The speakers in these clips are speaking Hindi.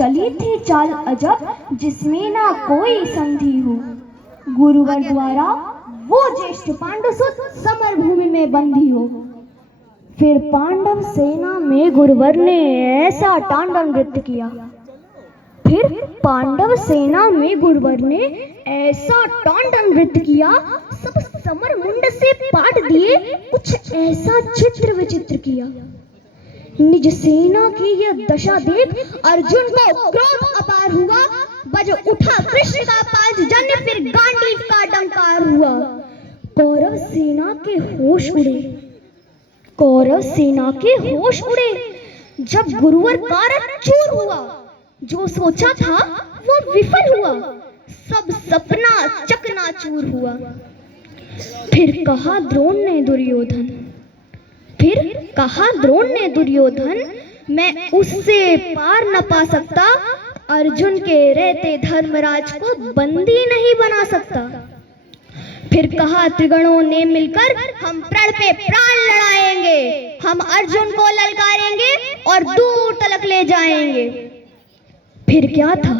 चली थी चाल अजब जिसमें ना कोई संधि हो। गुरुवर द्वारा वो ज्येष्ठ पांडु सुत समर भूमि में बंधी हो। फिर पांडव सेना में गुरुवर ने ऐसा तांडव नृत्य किया। फिर पांडव सेना में गुरुवर ने ऐसा तांडव नृत्य किया, सब समर मुंड से पाट दिए, कुछ ऐसा चित्र विचित्र किया। निज सेना की यह दशा देख अर्जुन को क्रोध अपार हुआ। बज उठा कृष्ण का पांचजन्य, फिर गांडीव का डंकार हुआ। कौरव सेना के होश उड़े, कौरव सेना के होश उड़े जब गुरुवर का रथ चूर हुआ। जो सोचा था वो विफल हुआ, सब सपना चकनाचूर हुआ। फिर कहा द्रोण ने दुर्योधन, फिर कहा द्रोण ने दुर्योधन, मैं उससे पार न पा सकता। अर्जुन के रहते धर्मराज को बंदी नहीं बना सकता। फिर कहा त्रिगणों ने मिलकर, हम प्रण पे प्राण लड़ाएंगे, हम अर्जुन को ललकारेंगे और दूर तलक ले जाएंगे। फिर क्या था,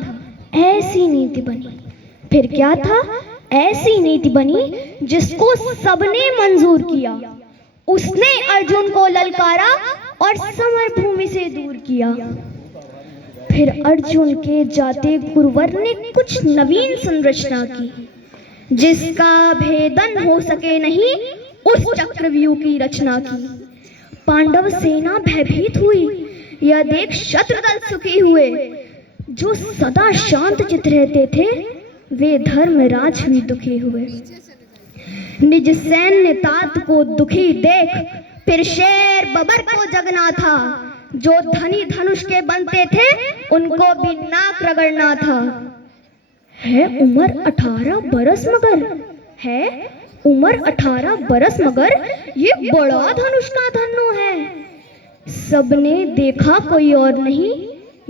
ऐसी नीति बनी। फिर क्या था, ऐसी नीति बनी जिसको सबने मंजूर किया। उसने अर्जुन को ललकारा और समर भूमि से दूर किया। फिर अर्जुन के जाते गुरुवर ने कुछ नवीन संरचना की, जिसका भेदन हो सके नहीं, उस चक्रव्यूह की रचना की। पांडव सेना भयभीत हुई, यह देख शत्रुदल सुखी हुए। जो सदा शांत चित रहते थे, वे धर्मराज भी दुखी हुए। निज सैन्य तात को दुखी देख, फिर शेर बबर को जगना था। जो धनी धनुष के बनते थे, उनको भी नाक रगड़ना था। है उम्र 18 बरस मगर, है उम्र 18 बरस मगर, ये बड़ा धनुष का धनु है। सबने देखा कोई और नहीं,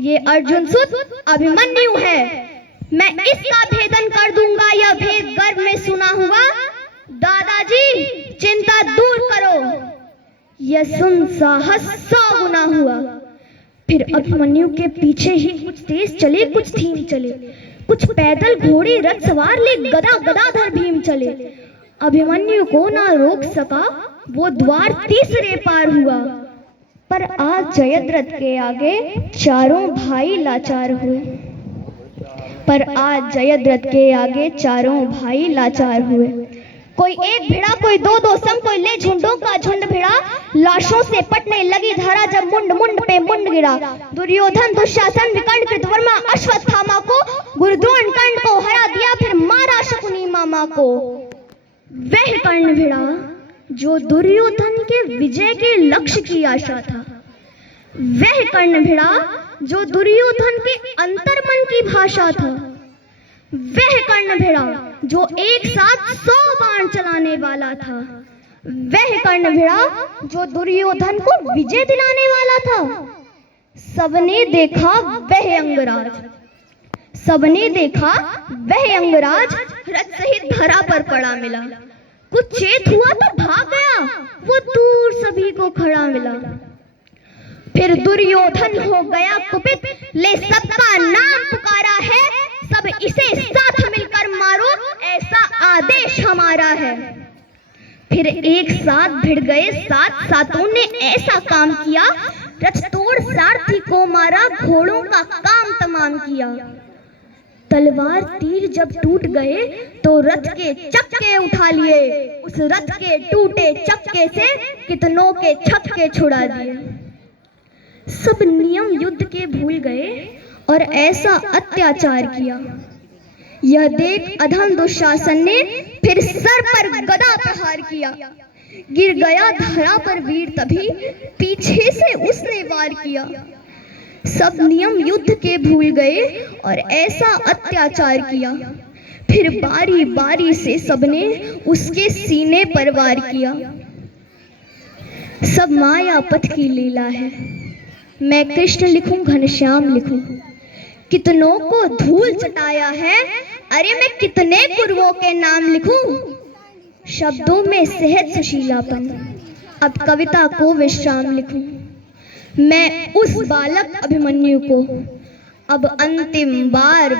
ये अर्जुन सुत अभिमन्यु है। मैं इसका भेदन कर दूंगा, यह भेद गर्भ में सुना हुआ। दादाजी चिंता दूर करो, यह सुन साहस 100 गुना हुआ। फिर अभिमन्यु के पीछे ही कुछ तेज चले, कुछ धीम चले, कुछ पैदल घोड़े रथ सवार ले, गदा गदाधर भीम चले। अभिमन्यु को ना रोक सका, वो द्वार तीसरे पार हुआ। पर आज जयद्रथ के आगे चारों भाई लाचार हुए। पर आज जयद्रथ के आगे चारों भाई लाचार हुए। कोई एक भिड़ा, कोई दो दो संग, कोई ले झुंडों का झुंड भिड़ा। लाशों से पटने लगी धारा, जब मुंड मुंड पे मुंड गिरा। दुर्योधन दुशासन विकर्ण कृतवर्मा अश्वत्थामा को, गुरुद्रोण कर्ण को हरा दिया, फिर मारा शकुनी मामा को। वह कर्ण भिड़ा जो दुर्योधन के विजय के लक्ष्य की आशा था। वह कर्ण भिड़ा जो दुर्योधन के अंतर्मन की भाषा था। वह कर्ण भिड़ा जो एक साथ 100 बाण चलाने वाला था। वह कर्ण भिड़ा जो दुर्योधन को विजय दिलाने वाला था। सबने देखा वह अंगराज, सबने देखा वह अंगराज रथ सहित धरा पर पड़ा मिला। कुछ चेत हुआ तो भाग गया, वो दूर सभी को खड़ा मिला। फिर दुर्योधन हो गया कुपित, ले सबका नाम पुकारा है। सब इसे साथ मिलकर मारो, ऐसा आदेश हमारा है। फिर एक साथ भिड़ गए सात सातों ने ऐसा काम किया। रथ तोड़ सारथी को मारा, घोड़ों का काम तमाम किया। तलवार तीर जब टूट गए तो रथ के चक्के उठा लिए। उस रथ के टूटे चक्के से कितनों के छक्के छुड़ा दिए। सब नियम युद्ध के भूल गए और ऐसा अत्याचार किया। यह देख अधम दुशासन ने फिर सर पर गदा प्रहार किया। गिर गया धरा पर वीर, तभी पीछे से उसने वार किया। सब नियम युद्ध के भूल गए और ऐसा अत्याचार किया। फिर बारी बारी से सबने उसके सीने पर वार किया। सब माया पथ की लीला है। मैं कृष्ण लिखूं, घनश्याम लिखूं, कितनों को धूल चटाया है। अरे मैं कितने कुरवों के नाम लिखूं। शब्दों में सहज सुशीलापन, अब कविता को विश्राम लिखूं। मैं उस बालक अभिमन्यु को अब अंतिम बार